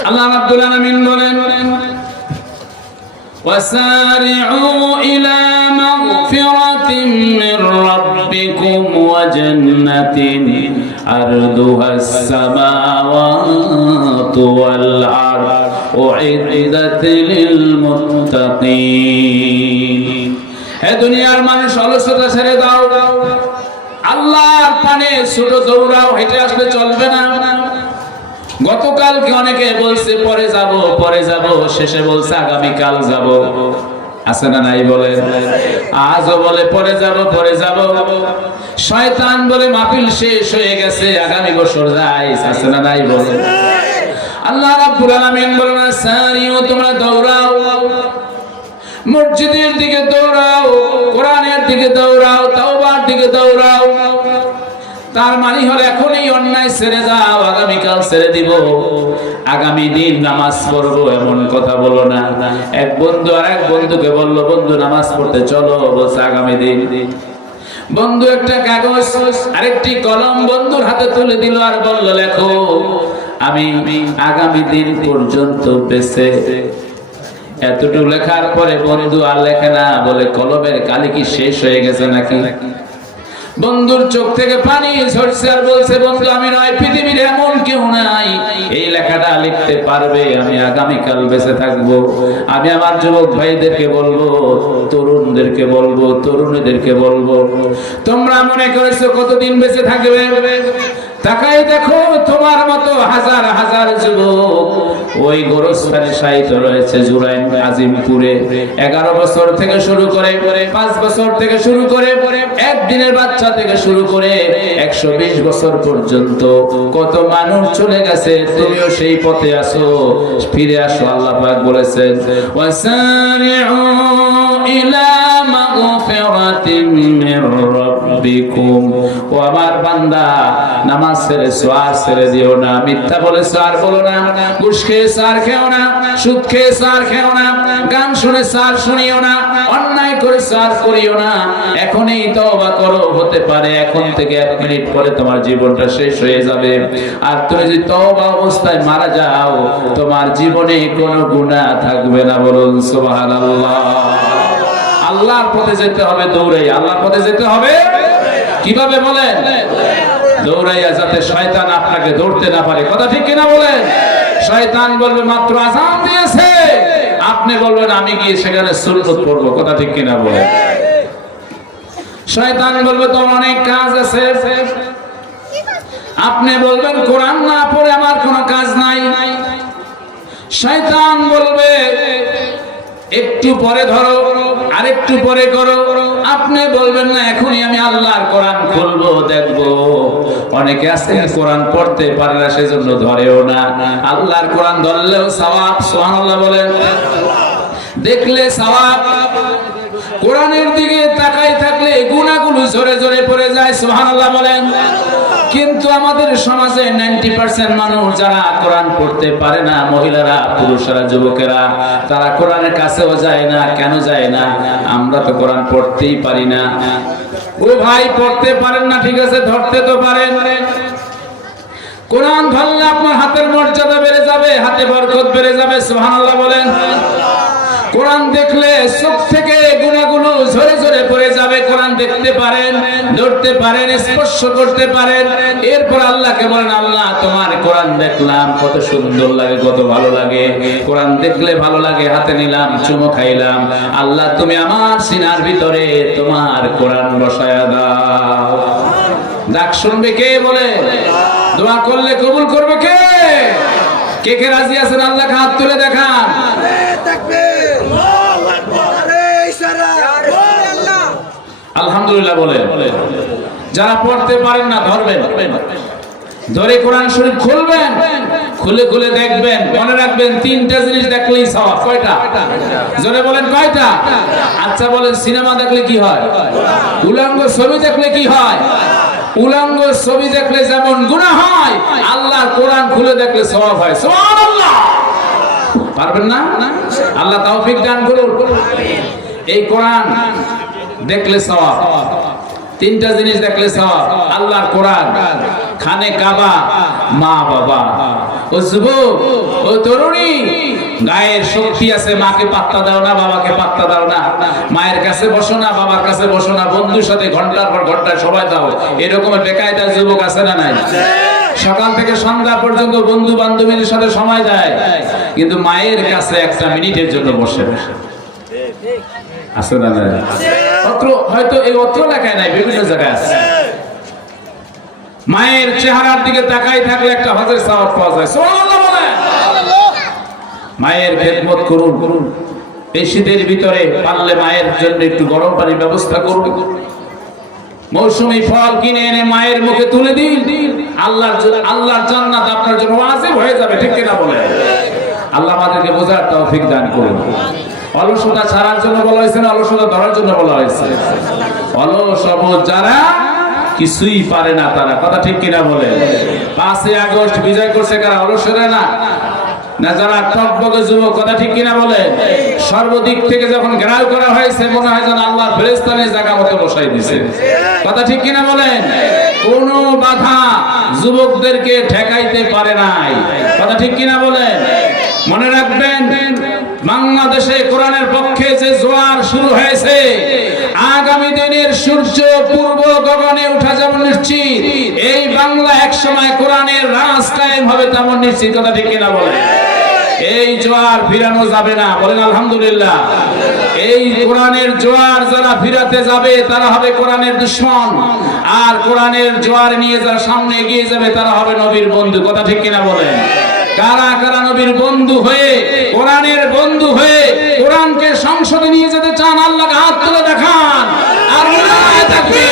আল্লাহ রাব্বুল আলামিন বলেন وسارعوا إلى مغفرة من ربكم وجنة أرضها السماوات والأرض أعدت للمتقين হে দুনিয়ার মানুষ অলসতা ছেড়ে দাও আল্লাহর পানে ছোট দৌড়াও হেঁটে আসলে চলবে না গতকালকে অনেকে বলছে, পরে যাব পরে যাব, শেষে বলছে আগামী কাল যাব। আছে না নাই বলে? আজও বলে, পরে যাব পরে যাব। শয়তান বলে মাহফিল শেষ হয়ে গেছে, আগামী বছর যাই, আছে না নাই বলে? আল্লাহ রাব্বুল আলামিন বলেন সারিও তোমরা দৌড়াও। মসজিদের দিকে দৌড়াও, কোরআনের দিকে দৌড়াও, তাওবার দিকে দৌড়াও। তার মানে হলো এখনই অন্যায় ছেড়ে যাও আগামীকাল ছেড়ে দিব। আগামী দিন নামাজ পড়ব, এমন কথা বলো না। এক বন্ধু আর এক বন্ধুকে বলল, বন্ধু, নামাজ পড়তে চলো। বলছে, আগামী দিন। বন্ধু একটা কাগজ, আরেকটি কলম বন্ধুর হাতে তুলে দিল আর বলল, লেখো, আমি আগামী দিন পর্যন্ত বেঁচে এতটুকু লেখার পরে বন্ধু আর লেখে না, বলে কলমের কালি কি শেষ হয়ে গেছে নাকি? বন্ধুর চোখ থেকে পানি ঝরছে আর বলছে, বন্ধু, আমি নয়, পৃথিবীর এমন কেউ নাই। এই লেখাটা লিখতে পারবে, আমি আগামীকাল বেঁচে থাকব। আমি আমার যুবক ভাইদেরকে বলব, তরুণদেরকে বলব, তরুণীদেরকে বলব, তোমরা মনে করেছ কতদিন বেঁচে থাকবে? তাকাই দেখো তোমার মতো হাজার হাজার যুবক। ওই গোরস্থানে সাহিত্য রয়েছে জুরাইন আজিমপুরে। এগারো বছর থেকে শুরু করে, পাঁচ বছর থেকে শুরু করে, একদিনের বাচ্চা থেকে শুরু করে একশো বিশ বছর পর্যন্ত কত মানুষ চলে গেছে, তুমিও সেই পথে আসো ফিরে আসো, আল্লাহ পাক বলেছেন ইলা অন্যায় করে সার করিও না। করো, হতে পারে এখন থেকে এক মিনিট পরে তোমার জীবনটা শেষ হয়ে যাবে। আর তুমি যদি তওবা অবস্থায় মারা যাও, তোমার জীবনে কোনো গুনাহ থাকবে না বলুন, সুবহানাল্লাহ। আল্লাহর পথে যেতে হবে দৌড়াই আল্লাহর পথে যেতে হবে? কীভাবে বলেন? দৌড়াইয়া যাতে শয়তান আপনাকে দৌড়তে না পারে। কথা ঠিক কিনা বলেন? শয়তান বলবে, মাত্র আজান দিয়েছে। আপনি বলবেন, আমি গিয়ে সেখানে সুন্নত পড়ব। কথা ঠিক কিনা বলেন? শয়তান বলবে তোমার অনেক কাজ আছে। আপনি বলবেন, কোরআন না পড়ে আমার কোনো কাজ নাই। শয়তান বলবে একটু পরে ধরো, আরেকটু পরে করো। আপনি বলবেন না, এখনই আমি আল্লাহর কোরআন খুলবো, দেখব। অনেকে আছে, কোরআন পড়তে পারে না, সেজন্য ধরেও না। আল্লাহর কোরআন ধরলেও সওয়াব, সুবহানাল্লাহ বলেন। দেখলে সওয়াব। কোরআনের দিকে তাকাই থাকলে গুণাগুলো জোরে জোরে পড়ে যায়, সুবহানাল্লাহ বলেন। কিন্তু আমাদের সমাজে নাইনটি পার্সেন্ট মানুষ যারা কোরআন পড়তে পারে না, মহিলারা, পুরুষরা, যুবকেরা, তারা কোরআনের কাছেও যায় না, কেন যায় না? আমরা তো কোরআন পড়তেই পারি না। ও ভাই, পড়তে পারেন না, ঠিক আছে, ধরতে তো পারেন। কোরআন ধরলে আপনার হাতের মর্যাদা বেড়ে যাবে, হাতে বরকত বেড়ে যাবে, সুবহানাল্লাহ বলেন। কোরআন দেখলে চোখ ঝরে ঝরে পড়ে যাবে, কোরআন দেখতে পারেন, ধরতে পারেন, স্পর্শ করতে পারেন। এরপর আল্লাহকে বলেন, আল্লাহ, তোমার কোরআন দেখলাম, কত সুন্দর লাগে, কত ভালো লাগে। কোরআন দেখলে ভালো লাগে, হাতে নিলাম, চুমো খাইলাম। আল্লাহ, তুমি আমার সিনার ভিতরে তোমার কোরআন বসায়া দাও। ডাক শুনবে কে বলে? দোয়া করলে কবুল করবে কে? কে কে রাজি আছেন? আল্লাহকে হাত তুলে দেখান। আলহামদুলিল্লাহ বলে যারা পড়তে পারেন না, ধরবেন। ধরে কোরআন শরীফ খুলবেন, খুলে খুলে দেখবেন, মনে রাখবেন তিনটা জিনিস দেখলেই সওয়াব। কয়টা? জোরে বলেন কয়টা? আচ্ছা বলেন, সিনেমা দেখলে কি হয়? উলঙ্গ ছবি দেখলে কি হয়? উলঙ্গ ছবি দেখলে যেমন গুনাহ হয় আল্লাহ কোরআন খুলে দেখলে সওয়াব হয়। সুবহানাল্লাহ! পারবেন না? আল্লাহ তৌফিক দান করুন। এই কোরআন দেখলে সওয়াব। তিনটা জিনিস দেখলে সওয়াব। আল্লাহর কোরআন, খানে কাবা, মা বাবা। ও যুবক, ও তরুণী, গায়ের শক্তি আছে, মাকে পাত্তা দাও না, বাবাকে পাত্তা দাও না। মায়ের কাছে বসো না, বাবার কাছে বসো না, বন্ধুর সাথে ঘণ্টার পর ঘন্টায় সবাই দাও। এরকম বেকায়দার যুবক আছে না নাই? সকাল থেকে সন্ধ্যা পর্যন্ত বন্ধু বান্ধবীদের সাথে সময় দেয়। কিন্তু মায়ের কাছে একটা মিনিটের জন্য বসে। আছে না নাই? হয়তো এই নাই, বিভিন্ন জায়গায় আছে। মায়ের চেহারার দিকে তাকাই থাকলে একটা হজের সওয়াব পাওয়া যায়। মায়ের খেদমত করুন। শীতের ভিতরে পারলে মায়ের জন্য একটু গরম পানির ব্যবস্থা করুন। মৌসুমী ফল কিনে এনে মায়ের মুখে তুলে দিন। আল্লাহর আল্লাহর জান্নাত আপনার জন্য ওয়াজিব হয়ে যাবে, ঠিক কিনা বলে আল্লাহ আমাদেরকে বোঝার তৌফিক দান করুন। অলসতা ছাড়ার জন্য বলা হয়েছে না, অলসতা ধরার জন্য বলা হয়েছে? অলস যারা কিছুই পারে না তারা, কথা ঠিক কিনা বলে? পাঁচই আগস্ট বিজয় করছে কারা অলসরা না? না যারা টকবগে যুবক, কথা ঠিক কিনা বলে? সর্বদিক থেকে যখন করা হয়েছে, মনে হয় যেন আল্লাহ ফেরেস্তানের জায়গা মতো বসাই দিছে কথা ঠিক কিনা বলেন কোন বাধা যুবকদেরকে ঠেকাইতে পারে নাই। কথা ঠিক কিনা বলেন মনে রাখবেন, বাংলাদেশে কোরআনের পক্ষে যে জোয়ার শুরু হয়েছে, আগামী দিনের সূর্য পূর্ব গগনে উঠা যেমন নিশ্চিত। এই বাংলা এক সময় কোরআনের রাজ কায়েম হবে তেমন নিশ্চিত কথা ঠিক কিনা বলেন? এই জোয়ার ফিরানো যাবে না, বলেন আলহামদুলিল্লাহ। এই কোরআনের জোয়ার যারা ফিরাতে যাবে, তারা হবে কোরআনের দুশ্মন। আর কোরআনের জোয়ার নিয়ে যারা সামনে এগিয়ে যাবে, তারা হবে নবীর বন্ধু, কথা ঠিক কিনা বলেন? কারা কারা নবীর বন্ধু হয়ে, কোরআনের বন্ধু হয়ে, কোরআনকে সংসদে নিয়ে যেতে চান আল্লাহকে হাত তুলে দেখান। আর থাকবে